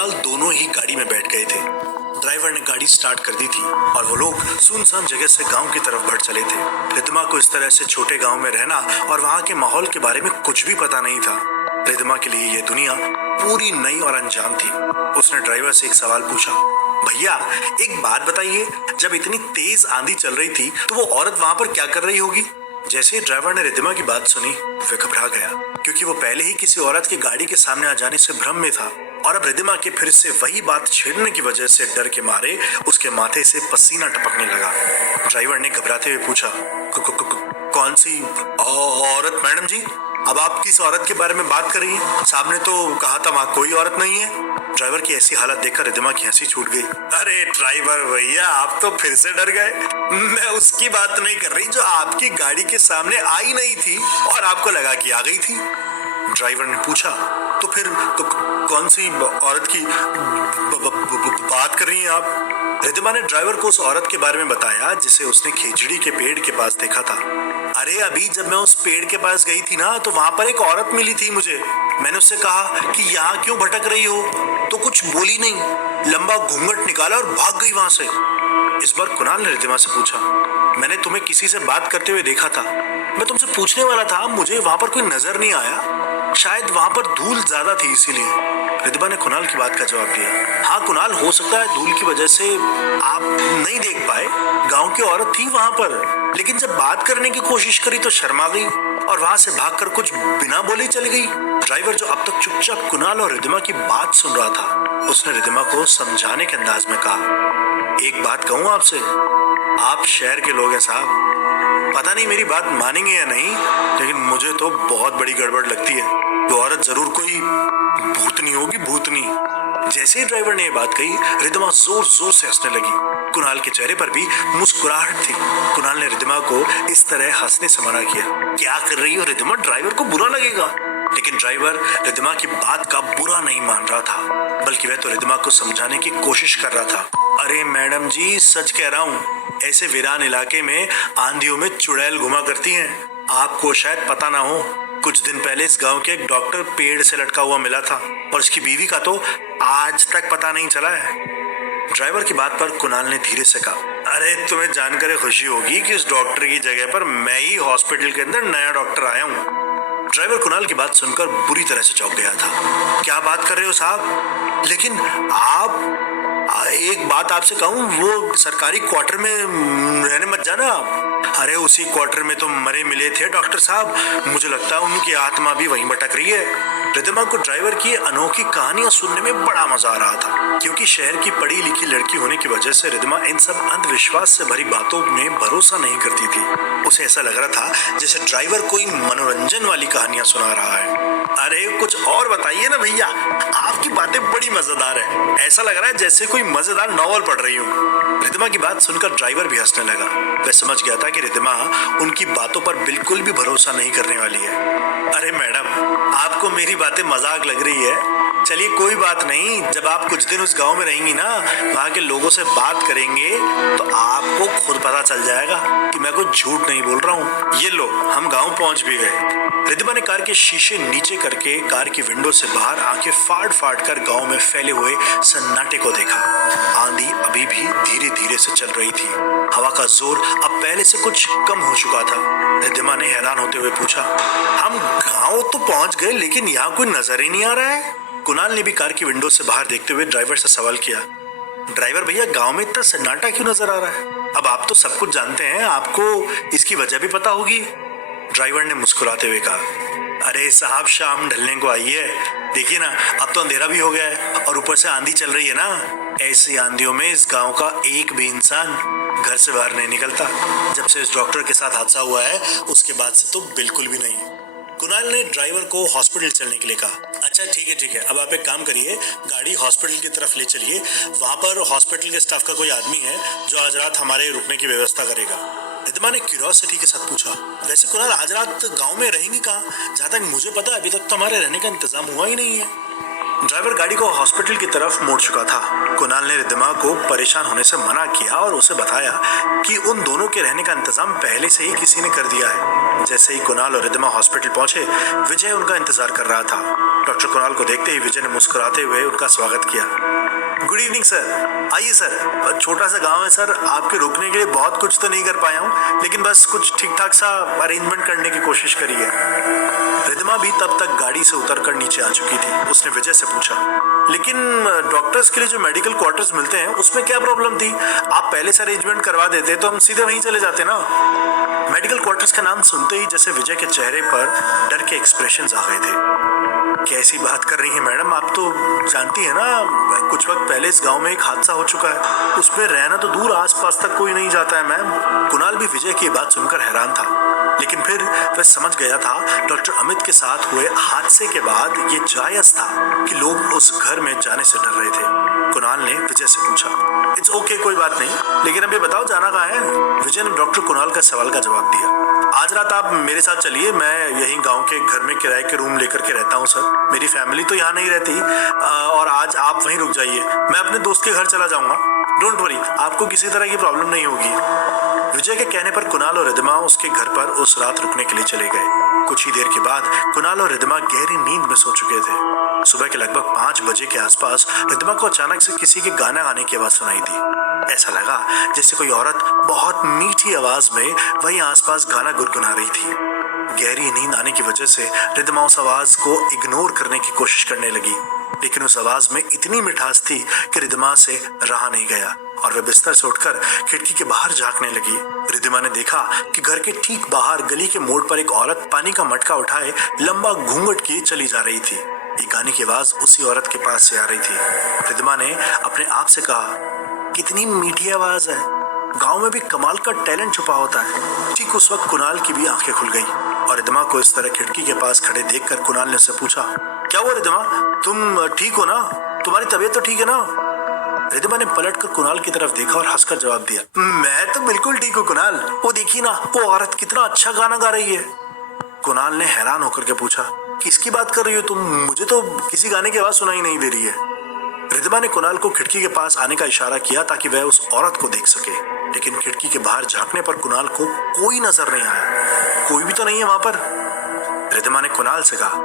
कुणाल दोनों ही गाड़ी में बैठ गए थे। ड्राइवर ने गाड़ी स्टार्ट कर दी थी और वो लोग सुनसान जगह से गांव की तरफ बढ़ चले थे। रिद्धिमा को इस तरह से छोटे गांव में रहना और वहां के माहौल के बारे में कुछ भी पता नहीं था। रिद्धिमा के लिए ये दुनिया पूरी नई और अनजान थी। उसने ड्राइवर से एक सवाल पूछा, भैया एक बात बताइए, जब इतनी तेज आंधी चल रही थी तो वो औरत वहां पर क्या कर रही होगी? जैसे ही ड्राइवर ने रिद्धिमा की बात सुनी, वह घबरा गया, क्योंकि वो पहले ही किसी औरत की गाड़ी के सामने आ जाने से भ्रम में था और अब रिद्धिमा के फिर से वही बात छेड़ने की वजह से डर के मारे उसके माथे से पसीना टपकने लगा। ड्राइवर ने घबराते हुए पूछा, कौन सी औरत मैडम जी? अब आप किस औरत के बारे में बात कर रही हैं? साहब ने तो कहा था वहां कोई औरत नहीं है। ड्राइवर की ऐसी हालत देखकर रिद्धिमा की हंसी छूट गई। अरे ड्राइवर भैया, आप तो फिर से डर गए। मैं उसकी बात नहीं कर रही जो आपकी गाड़ी के सामने आई नहीं थी और आपको लगा कि आ गई थी। ड्राइवर ने पूछा, तो फिर तो कौन सी औरत की बात कर रही हैं आप? रिद्धिमा ने ड्राइवर को उस औरत के बारे में बताया जिसे उसने खेजड़ी के पेड़ के पास देखा था। अरे अभी जब मैं उस पेड़ के पास गई थी ना, तो वहां पर एक औरत मिली थी मुझे। मैंने उससे कहा कि यहाँ क्यों भटक रही हो, तो कुछ बोली नहीं, लंबा घूंघट निकाला और भाग गई वहां से। इस बार कुणाल ने रिद्धिमा से पूछा, मैंने तुम्हें किसी से बात करते हुए देखा था। मैं तुमसे पूछने वाला था, मुझे वहां पर कोई नजर नहीं आया, शायद वहां पर धूल ज्यादा थी इसीलिए। रिद्धिमा ने कुणाल की बात का जवाब दिया। हाँ कुणाल, हो सकता है धूल की वजह से आप नहीं देख पाए। गांव की औरत थी वहां पर, लेकिन जब बात करने की कोशिश करी तो शर्मा गई और वहां से भागकर कुछ बिना बोले चली गई। ड्राइवर जो अब तक चुपचाप कुणाल और रिद्धिमा की बात सुन रहा था, उसने रिद्धिमा को समझाने के अंदाज में कहा, एक बात कहूं आपसे, आप शहर के लोग हैं साहब, पता नहीं मेरी बात मानेंगे या नहीं, लेकिन मुझे तो बहुत बड़ी गड़बड़ लगती है। वो औरत जरूर कोई भूतनी होगी, भूतनी। जैसे ही ड्राइवर ने ये बात कही, रिद्धिमा जोर जोर से हंसने लगी। कुणाल के चेहरे पर भी मुस्कुराहट थी। कुणाल ने रिद्धिमा को इस तरह हंसने से मना किया। क्या कर रही हो रिद्धिमा, ड्राइवर को बुरा लगेगा। लेकिन ड्राइवर रिद्धिमा की बात का बुरा नहीं मान रहा था, बल्कि वह तो रिद्धिमा को समझाने की कोशिश कर रहा था। अरे मैडम जी, सच कह रहा हूँ, ऐसे वीरान इलाके में आंधियों में चुड़ैल घुमा करती हैं। आपको शायद पता ना हो, कुछ दिन पहले इस गांव के एक डॉक्टर पेड़ से लटका हुआ मिला था और उसकी बीवी का तो आज तक पता नहीं चला है। ड्राइवर की बात पर कुणाल ने धीरे से कहा, अरे तुम्हें जानकर खुशी होगी कि इस डॉक्टर की जगह पर मैं ही हॉस्पिटल के अंदर नया डॉक्टर आया हूँ। ड्राइवर कुणाल की बात सुनकर बुरी तरह से चौंक गया था। क्या बात कर रहे हो साहब? लेकिन आप, एक बात आपसे कहूँ, वो सरकारी क्वार्टर में रहने मत जाना आप। अरे उसी क्वार्टर में तो मरे मिले थे डॉक्टर साहब, मुझे लगता है उनकी आत्मा भी वहीं भटक रही है। रिद्धिमा को ड्राइवर की अनोखी कहानियां सुनने में बड़ा मजा आ रहा था, क्योंकि शहर की पढ़ी लिखी लड़की होने की वजह से रिद्धिमा इन सब अंधविश्वास से भरी बातों में भरोसा नहीं करती थी। उसे ऐसा लग रहा था जैसे ड्राइवर कोई मनोरंजन वाली कहानियां सुना रहा है। अरे कुछ और बताइए ना भैया, आपकी बातें बड़ी मजेदार है, ऐसा लग रहा है जैसे कोई मजेदार नॉवल पढ़ रही हूँ। रिद्धिमा की बात सुनकर ड्राइवर भी हंसने लगा। वह समझ गया था कि रिद्धिमा उनकी बातों पर बिल्कुल भी भरोसा नहीं करने वाली है। अरे मैडम, आपको मेरी बातें मजाक लग रही है? चलिए कोई बात नहीं, जब आप कुछ दिन उस गांव में रहेंगी ना, वहां के लोगों से बात करेंगे तो आपको खुद पता चल जाएगा कि मैं कुछ झूठ नहीं बोल रहा हूँ। ये लो, हम गांव पहुंच भी गए। रिद्धिमा ने कार के शीशे नीचे करके कार की विंडो से बाहर आंखें फाड़ फाड़ कर गांव में फैले हुए सन्नाटे को देखा। आंधी अभी भी धीरे धीरे से चल रही थी। हवा का जोर अब पहले से कुछ कम हो चुका था। रिद्धिमा ने हैरान होते हुए पूछा, हम गांव तो पहुंच गए, लेकिन यहाँ कोई नजर ही नहीं आ रहा है। कुणाल ने भी कार की विंडो से बाहर देखते हुए ड्राइवर से सवाल किया, ड्राइवर भैया, गांव में इतना सन्नाटा क्यों नजर आ रहा है? अब आप तो सब कुछ जानते हैं, आपको इसकी वजह भी पता होगी। ड्राइवर ने मुस्कुराते हुए कहा, अरे साहब, शाम ढलने को आई है, देखिए ना, अब तो अंधेरा भी हो गया है और ऊपर से आंधी चल रही है ना। ऐसी आंधियों में इस गांव का एक भी इंसान घर से बाहर नहीं निकलता। जब से इस डॉक्टर के साथ हादसा हुआ है उसके बाद से तो बिल्कुल भी नहीं। कुणाल ने ड्राइवर को हॉस्पिटल चलने के लिए कहा। अच्छा ठीक है, अब आप एक काम करिए, गाड़ी हॉस्पिटल की तरफ ले चलिए। वहां पर हॉस्पिटल के स्टाफ का कोई आदमी है जो आज रात हमारे रुकने की व्यवस्था करेगा। रिद्धिमा ने क्यूरियोसिटी के साथ पूछा, वैसे कुणाल आज रात गांव में रहेंगे कहाँ? जहाँ तक मुझे पता अभी तक तो हमारे रहने का इंतजाम हुआ ही नहीं है। ड्राइवर गाड़ी को हॉस्पिटल की तरफ मोड़ चुका था। कुणाल ने रिद्धिमा को परेशान होने से मना किया और उसे बताया कि उन दोनों के रहने का इंतजाम पहले से ही किसी ने कर दिया है। जैसे ही कुणाल और रिद्धिमा हॉस्पिटल पहुंचे, विजय उनका इंतजार कर रहा था। डॉक्टर कुणाल को देखते ही विजय ने मुस्कुराते हुए उनका स्वागत किया। गुड इवनिंग सर, आइए सर। छोटा सा गांव है सर, आपके रुकने के लिए बहुत कुछ तो नहीं कर पाया हूँ, लेकिन बस कुछ ठीक ठाक सा अरेंजमेंट करने की कोशिश करी है। रिद्धिमा भी तब तक गाड़ी से उतरकर नीचे आ चुकी थी। उसने विजय से पूछा, लेकिन डॉक्टर्स के लिए जो मेडिकल क्वार्टर्स मिलते हैं उसमें क्या प्रॉब्लम थी? आप पहले से अरेंजमेंट करवा देते तो हम सीधे वहीं चले जाते ना। मेडिकल क्वार्टर्स का नाम सुनते ही जैसे विजय के चेहरे पर डर के एक्सप्रेशंस आ गए थे। कैसी बात कर रही है मैडम, आप तो जानती है ना, कुछ वक्त पहले इस गांव में एक हादसा हो चुका है, उसमें रहना तो दूर, आसपास तक कोई नहीं जाता है मैम। कुणाल भी विजय की बात सुनकर हैरान था, लेकिन फिर वह समझ गया था डॉक्टर अमित के साथ हुए हादसे के बाद ये जायज था कि लोग उस घर में जाने से डर रहे थे। कुणाल ने विजय से पूछा, इट्स ओके, कोई बात नहीं, लेकिन अभी बताओ जाना कहाँ है? विजय ने डॉक्टर कुणाल का सवाल का जवाब दिया। आज रात आप मेरे साथ चलिए, मैं यहीं गांव के घर में किराए के रूम लेकर के रहता हूँ सर। मेरी फैमिली तो यहाँ नहीं रहती, और आज आप वहीं रुक जाइए, मैं अपने दोस्त के घर चला जाऊंगा। डोंट वरी, आपको किसी तरह की प्रॉब्लम नहीं होगी। विजय के कहने पर कुणाल और रिद्धिमा उसके घर पर उस रात रुकने के लिए चले गए। कुछ ही देर के बाद कुणाल और रिद्धिमा गहरी नींद में सो चुके थे। सुबह के लगभग 5 बजे के आसपास रिद्धिमा को अचानक से किसी के गाना गाने की आवाज सुनाई दी। ऐसा लगा जैसे कोई औरत बहुत मीठी आवाज में वहीं आसपास गाना गुनगुना रही थी। गहरी नींद आने की वजह से रिद्धिमा उस आवाज को इग्नोर करने की कोशिश करने लगी, लेकिन उस आवाज में इतनी मिठास थी कि रिद्धिमा से रहा नहीं गया और वह बिस्तर से उठकर खिड़की के बाहर झांकने लगी। रिद्धिमा ने देखा कि घर के ठीक बाहर गली के मोड़ पर एक औरत पानी का मटका उठाए लंबा घूंघट किए चली जा रही थी। ये गाने की आवाज उसी औरत के पास से आ रही थी। रिद्धिमा ने अपने आप से कहा, कितनी मीठी आवाज है, गांव में भी कमाल का टैलेंट छुपा होता है। ठीक उस वक्त कुणाल की भी आंखें खुल गईं और रिद्धिमा को इस तरह खिड़की के पास खड़े देखकर कुणाल ने उससे पूछा, क्या हुआ रिद्धिमा, तुम ठीक हो ना? तुम्हारी तबीयत तो ठीक है ना? रिद्धिमा ने पलटकर कुणाल की तरफ देखा और हंसकर जवाब दिया, मैं तो बिल्कुल ठीक हूँ कुणाल, वो देखिए ना, वो औरत कितना अच्छा गाना गा रही है। कुणाल ने हैरान होकर के पूछा, किसकी बात कर रही हो तुम? मुझे तो किसी गाने की आवाज सुनाई नहीं दे रही है। रिद्धिमा ने कुणाल को खिड़की के पास आने का इशारा किया ताकि वह उस औरत को देख सके, लेकिन खिड़की के बाहर झांकने पर कुणाल को कोई नजर नहीं आया। कोई भी तो नहीं है वहां पर। रिद्धिमा ने कुणाल से कहा,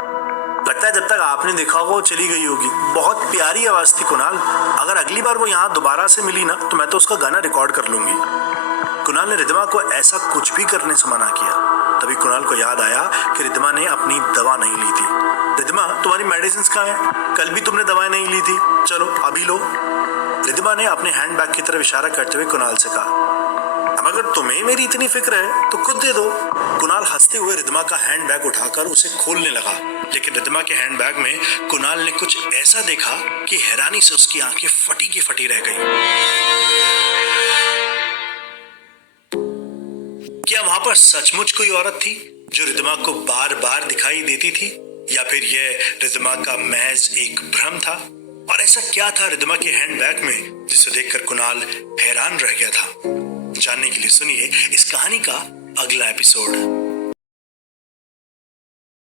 लगता है जब तक आपने देखा होगा वो चली गई होगी। बहुत प्यारी आवाज थी कुणाल, अगर अगली बार वो यहाँ दोबारा से मिली ना तो मैं तो उसका गाना रिकॉर्ड कर लूंगी। कुणाल ने रिद्धिमा को ऐसा कुछ भी करने से मना किया। तभी कुणाल को याद आया कि रिद्धिमा ने अपनी दवा नहीं ली थी। रिद्धिमा, तुम्हारी मेडिसिन कहाँ है? कल भी तुमने दवाएं नहीं ली थी, चलो अभी लो। रिद्धिमा ने अपने हैंडबैग की तरफ इशारा करते हुए कुणाल से कहा, अब अगर तुम्हें मेरी इतनी फिक्र है तो खुद दे दो। कुणाल हंसते हुए रिद्धिमा का हैंडबैग उठाकर उसे खोलने लगा, लेकिन रिद्धिमा के हैंडबैग में कुणाल ने कुछ ऐसा देखा कि हैरानी से उसकी आंखें फटी की फटी रह गई। क्या वहां पर सचमुच कोई औरत थी जो रिद्धिमा को बार बार दिखाई देती थी, या फिर यह रिद्धिमा का महज एक भ्रम था? और ऐसा क्या था रिद्धिमा के हैंडबैग में जिसे देखकर कुणाल हैरान रह गया था? जानने के लिए सुनिए इस कहानी का अगला एपिसोड।